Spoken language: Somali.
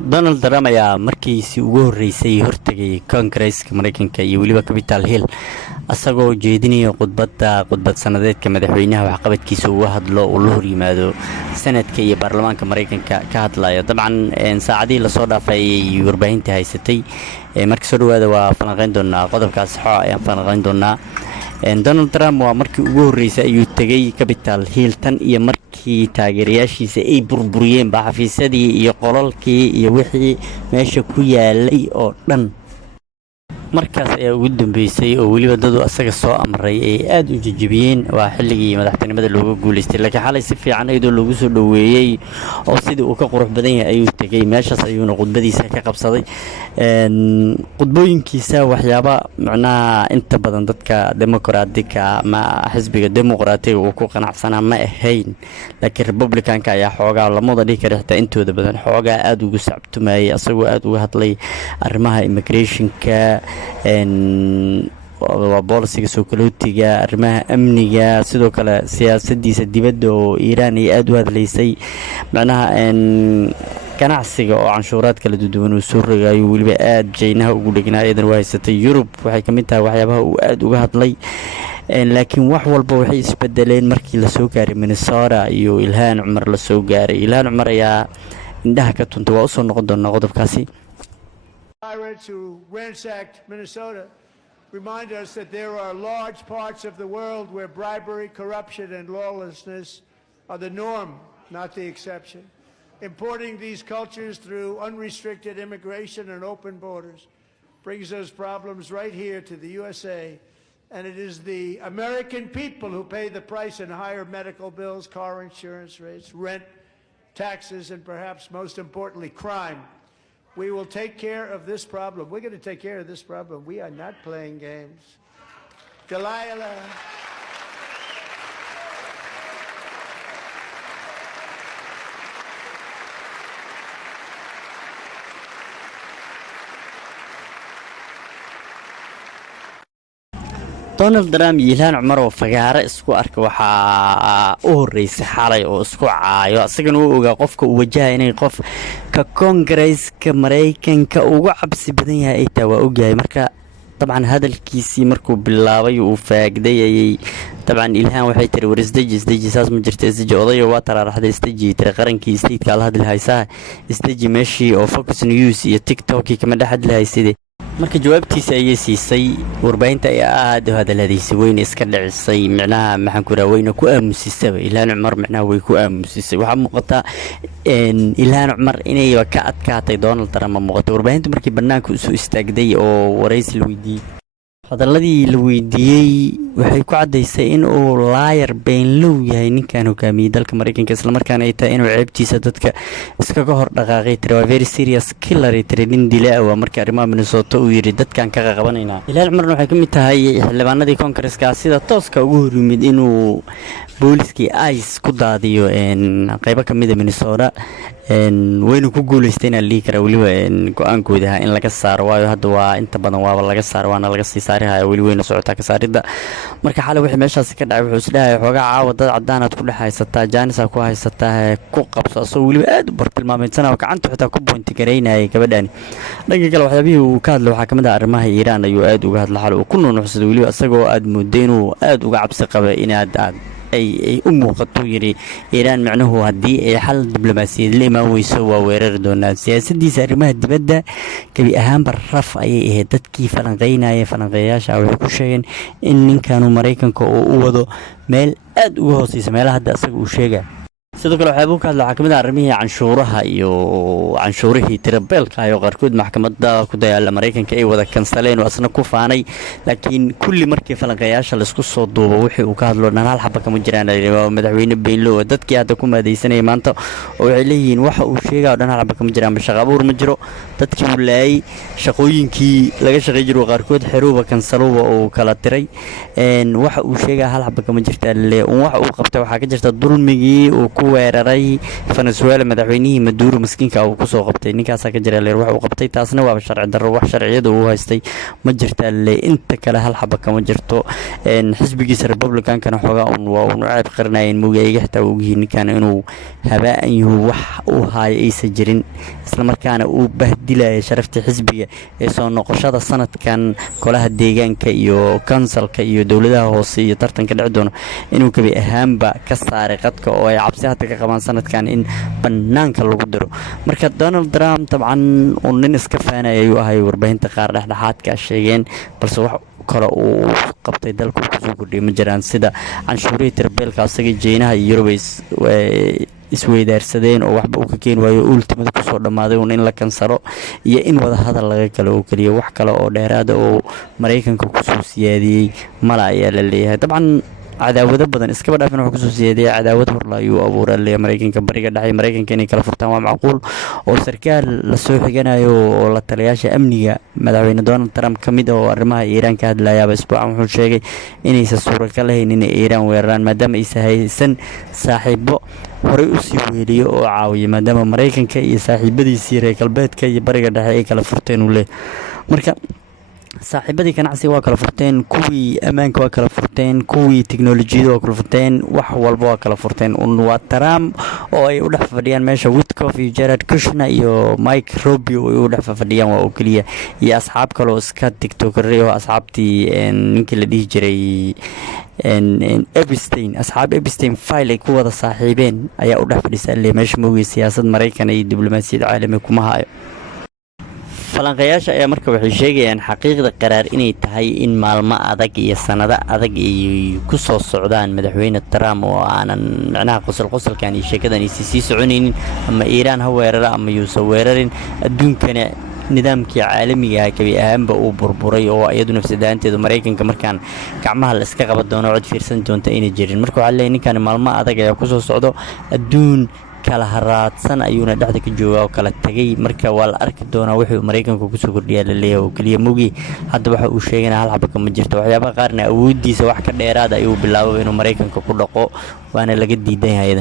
donald trump ayaa markiisii ugu horreysay hortegay koongareeska maraykanka iyo weliba capital hill asagoo jeedinaya khudbad sanadeedka madaxweynaha waxqabadkiisa uga hadlo uu la horyimaado sanadka iyo baarlamaanka maraykanka ka hadlayo. dabcan saacadihii lasoo dhaafay ayay warbaahinta haysatay. marka soo dhawaada waa falanqayn doonaa qodobkaas xoo ayaan falanqayn doonaa. donald trump waa markii ugu horreysay ayuu tegay capital hill tan iyo markii taageerayaashiisa ay burburiyeen xafiisyadii iyo qolalkii iyo wixii meesha ku yaalay oo dhan. markaas ayaa ugu dambeysay oo weliba dadu asaga soo amray ay aad u jajabiyeen. waa xilligii madaxtinimada looga guulaystay, laakiin xalay si fiican iyadoo lagu soo dhoweeyey oo sidii uu ka qurux badan yahay ayuu tegey meeshaas ayuuna khudbadiisa ka qabsaday. khudbooyinkiisa waxyaaba macnaha inta badan dadka dimuqraadiga ama xisbiga dimuqraatiga uu ku qanacsanaa ma ahayn, laakiin republicanka ayaa xoogaa lamada dhihi kara xitaa intooda badan xoogaa aad ugu sacabtumayay asagoo aad uga hadlay arrimaha immigrationka, waa boolisiga soo kalootiga, arrimaha amniga, sidoo kale siyaasadiisa dibadda oo iiraan ay aad u hadlaysay, macnaha ganacsiga oo canshuuraad kala duwan uu soo rogayo weliba aad jaynaha ugu dhegnaa iyadan waa haysatay. yurub waxay ka mid tahay waxyaabaha uu aad uga hadlay. laakiin wax walba waxay isbedeleen markii lasoo gaaray minnesota iyo ilhaan cumar lasoo gaaray. ilhaan cumar ayaa indhaha ka tuntay, waa usoo noqon doonaa qodobkaasi. Pirates who ransacked Minnesota remind us that there are large parts of the world where bribery, corruption, and lawlessness are the norm, not the exception. Importing these cultures through unrestricted immigration and open borders brings those problems right here to the USA. And it is the American people who pay the price in higher medical bills, car insurance rates, rent, taxes, and perhaps most importantly, crime. We will take care of this problem. We're going to take care of this problem. We are not playing games. Delilah. donald trump iyo ilhaan cumar oo fagaaro isku arka waxaa u horreysay xalay oo isku caayo. asagana uu ogaa qofka uu wajahaya inay qof ka koongareeska maraykanka ugu cabsi badan yahay ay taa waa ogyahay. marka dabcan hadalkiisii markuu bilaabay uu faagday ayay dabcan ilhaan waxay tiri war isdeji saas ma jirta isdeji odayo waa taraaraxday isdeji tiri qarankii statekaa la hadli haysaa isdeji meeshii oo Fox News iyo TikTok kama dhex hadli haysay. marka jawaabtiisa ayay siisay warbaahinta ayaa aad u hadaladiisa weyn iska dhicisay, macnaha maxaan ku raawayna ku aamusisay. ilhaan cumar macnaha way ku aamusisay. waxaa muuqata ilhaan cumar inay ka adkaatay donald trump muuqata. warbaahinta markii banaanka u soo istaagday oo waraysi la weydiiyey, hadaladii la weydiiyey waxay ku cadaysay in uu laayar beenlow yahay ninkan hogaamiyey dalka maraykanka, islamarkaana ay tahay inuu ceebtiisa dadka iskaga hor dhaqaaqay. tiri waa very serious killer, tiri nin dilaa waa markii arrimaha minnesota uu yidhi dadkan ka qaqabanayna. ilhaan cumarna waxay ka mid tahay xildhibaanadii koongareeska sida tooska ugu hor yimid inuu booliskii ice ku daadiyo qaybo ka mid a minnesota. wayna ku guulaystay inaan dhihi karaa weliba go-aankooda ahaa in laga saaro, waayo hadda waa inta badan waaba laga saaro, waana laga sii saarihaya weli weyna socotaa ka saaridda. marka xalay wixii meeshaasi ka dhacay wuxuu isdhahay xoogaa caawa dad caddaanaad ku dhex haysataa, jaanisaa ku haysataa, ku qabso. asagoo weliba aad u bartilmaameedsanaa gacanta xitaa ku boonti garaynayay gabadhani. dhanka kale waxyaabihii uu ka hadlay waxaa ka mid ah arrimaha iiraan ayuu aad uga hadla xalay uu ku nuunuuxsaday weliba asagoo aad mooday inuu aad uga cabsi qaba inaad ay u muuqato yiri iiraan macnuhu haddii ay xal diblomaasiyadeed la imaan weyso waa weerari doonaa. siyaasadiisa arrimaha dibadda gebi ahaanba raf ayay ahayd. dadkii falanqeeyayaasha waxay ku sheegeen in ninkanu maraykanka uu u wado meel aad uga hooseysa meelaha hadda asaga uu sheega. sidoo kale waxyaabuu ka hadla waxaa ka mid ah arrimihii canshuuraha iyo canshuurihii tirabeelka oo qaarkood maxkamadda ku dayaala maraykanka ay wada kansaleen oo asna ku faanay. laakiin kulli markii falanqeeyaasha laisku soo duubo wixii uu ka hadlo dhan hal xaba kama jiraan. madaxweyne beenlow dadkii hadda ku maadaysanayay maanta oo waxay leeyihiin waxa uu sheegay oo dhan hal xaba kama jiraan. shaqo abuur ma jiro, dadkii uu laayay, shaqooyinkii laga shaqay jiro qaarkood xeruuba kansaluba uu kala tiray. waxa uu sheegay hal xaba kama jirta waxa uu qabtay waxaa ka jirta dulmigii uu ku weeraray Venezuela madaxweynihii Maduro maskiinka uu kusoo qabtay ninkaasaa ka jira leer wax uu qabtay taasna waa sharci darro wax sharciyada uu haystay ma jirta le inta kale hal xaba kama jirto xisbigiisa Republican-kana xogaa waa uu ceeb qarnayeen mugayga xitaa uu yihiin ninkan inuu habaan yahay wax uu haay aysan jirin isla markaana uu bahdilay sharafta xisbiga ee soo noqoshada sanadkan golaha deegaanka iyo kansalka iyo dowladaha hoose iyo tartanka dhici doono inuu kabi ahaanba ka saaray qadka oo ay cabsi hadda ka qabaan sanadkan in banaanka lagu diro marka Donald Trump tabcan uu nin iska faanayay ayuu ahay warbaahinta qaar dhexdhexaadka sheegeen balse wax kale uu qabtay dalku kusoo kordhiyay ma jiraan sida canshuurihii tirbeelka asaga Jeynaha iyo Yurub isweydaarsadeen oo waxba uu ka keen waayo ultimate kusoo dhamaaday in la kansaro iyo in wada hadal laga kale oo kaliya wax kale oo dheeraad oo Mareykanka kusoo siyaadiyay mala ayaa la leeyahay dabcan cadaawado badan iska dhaafin wax kusoo siyaadiyay cadaawad horla ayuu abuuray Mareykanka bariga dhexe Mareykanka inay kala furtaan waa macquul oo sarkaal la soo xiganayo oo la taliyaasha amniga madaxweyne Donald Trump kamid oo arrimaha Iiraan ka hadlayay isbuucan wuxuu sheegay inaysan suuragal ahayn in Iiraan weeraraan maadaama ay haysan saaxiibo horay u sii weeliyo oo caawiya maadaama Mareykanka iyo saaxiibadiisii reer galbeedka iyo bariga dhexe ay kala furteen uu leeyahay marka saaxiibadii ganacsiga waa kala furteen kuwii ammaanka waa kala furteen kuwii tiknoolajiyada waa kala furteen wax walba waa kala furteen waa Trump oo ay u dhex fadhiyaan meesha Witkoff iyo Jared Kushner iyo Mike Rubio ay u dhex fadhiyaan waa oo kaliya iyo asxaab kale oo iska tiktokeray oo asxaabtii ninkii la dhihi jiray asxaab Epstein file ay ku wada saaxiibeen ayaa u dhex fadhisa meesha moogay siyaasad Mareykan iyo diblomaasiyad caalami kuma hayo falanqayaasha ayaa marka waxay sheegayaan xaqiiqda qaraar inay tahay in maalmo adag iyo sanado adag ay ku soo socdaan madaxweyne Trump oo aanan macnaha qosolkan iyo sheekadan sii soconaynin ama Iiraan ha weerara ama yuusan weerarin adduunkana nidaamkii caalamiga ah kabi ahaanba uu burburay oo iyadu nafsadaanteedu Mareykanka markaan gacmaha la iska qaban doono cod fiirsan doonta inay jirin marka waxa leeyahay ninkan maalmo adag ayaa ku soo socdo adduun kala haraadsan ayuuna dhexda ka joogaa oo kala tagay marka waa la arki doonaa wuxuu Mareykanka ku soo kordhiyay la leeyahay oo kaliya mugi hadda waxa uu sheegay hal xabka ma jirto waxyaabaha qaarna awoodiisa wax ka dheeraad ayuu bilaabay inuu Mareykanka ku dhaqo waana laga diidan yahay